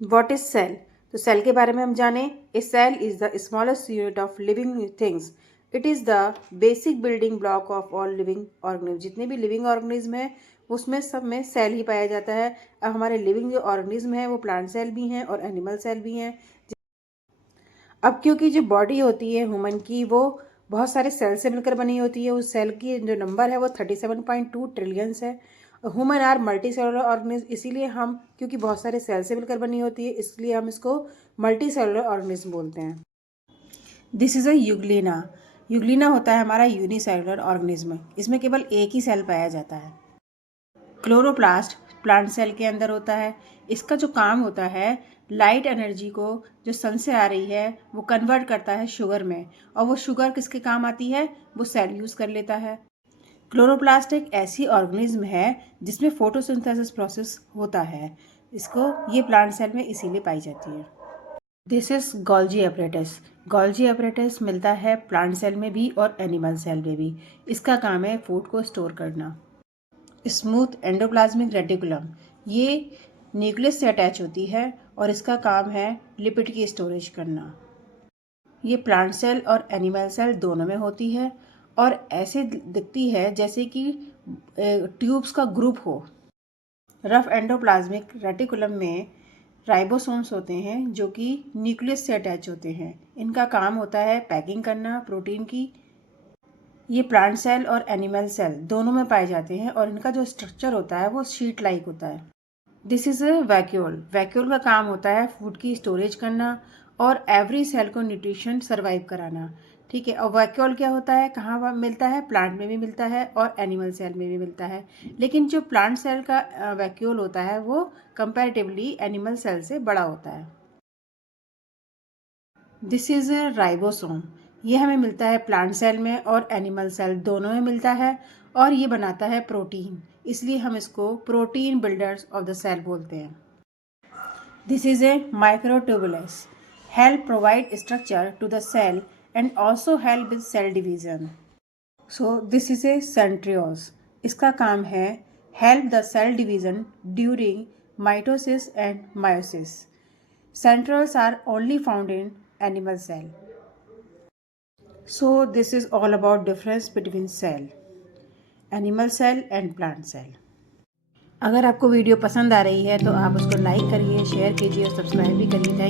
What is cell? तो cell के बारे में हम जाने। A cell is the smallest unit of living things. It is the basic building block of all living organism. जितने भी लिविंग ऑर्गेनिज्म है उसमें सब में सेल ही पाया जाता है। अब हमारे लिविंग जो ऑर्गेनिज्म है वो प्लांट सेल भी हैं और एनिमल सेल भी हैं। अब क्योंकि जो बॉडी होती है ह्यूमन की वो बहुत सारे सेल से मिलकर बनी होती है, उस सेल की जो नंबर है वो 37.2 ट्रिलियंस है। Human are multicellular organism, इसीलिए हम क्योंकि बहुत सारे सेल से मिलकर बनी होती है इसलिए हम इसको मल्टी सेलुलर ऑर्गेनिज्म बोलते हैं। This is a Euglena. Euglena होता है हमारा यूनिसेलुलर ऑर्गेनिज्म। इसमें केवल एक ही सेल पाया जाता है। क्लोरोप्लास्ट प्लांट सेल के अंदर होता है। इसका जो काम होता है लाइट एनर्जी को जो सन से आ रही है वो कन्वर्ट करता है शुगर में, और वो शुगर किसके काम आती है? वो सेल यूज़ कर लेता है। क्लोरोप्लास्ट एक ऐसी ऑर्गेनिज्म है जिसमें फोटोसिंथेसिस प्रोसेस होता है। इसको ये प्लांट सेल में इसीलिए पाई जाती है। This is Golgi apparatus. Golgi apparatus मिलता है प्लांट सेल में भी और एनिमल सेल में भी। इसका काम है फूड को स्टोर करना। स्मूथ एंडोप्लाज्मिक रेटिकुलम, ये न्यूक्लियस से अटैच होती है और इसका काम है लिपिड की स्टोरेज करना। ये प्लांट सेल और एनिमल सेल दोनों में होती है और ऐसे दिखती है जैसे कि ट्यूब्स का ग्रुप हो। रफ एंडोप्लाज्मिक रेटिकुलम में राइबोसोम्स होते हैं जो कि न्यूक्लियस से अटैच होते हैं। इनका काम होता है पैकिंग करना प्रोटीन की। ये प्लांट सेल और एनिमल सेल दोनों में पाए जाते हैं और इनका जो स्ट्रक्चर होता है वो शीट लाइक होता है। This is a vacuole. Vacuole का काम होता है फूड की स्टोरेज करना और एवरी सेल को न्यूट्रिशन सर्वाइव कराना। ठीक है, और वैक्यूल क्या होता है, कहाँ मिलता है? प्लांट में भी मिलता है और एनिमल सेल में भी मिलता है। लेकिन जो प्लांट सेल का वैक्यूल होता है वो कंपैरेटिवली एनिमल सेल से बड़ा होता है। This is A ribosome. ये हमें मिलता है प्लांट सेल में और एनिमल सेल दोनों में मिलता है और ये बनाता है प्रोटीन, इसलिए हम इसको protein builders of the cell बोलते हैं। This is a microtubules, help provide structure to the cell and also help with cell division. So this is a centrioles. इसका काम है help the cell division during mitosis and meiosis. Centrioles are only found in animal cell. So this is all about difference between cell, animal cell and plant cell. अगर आपको video पसंद आ रही है तो आप उसको लाइक करिए, शेयर कीजिए और सब्सक्राइब भी करिए। थैंक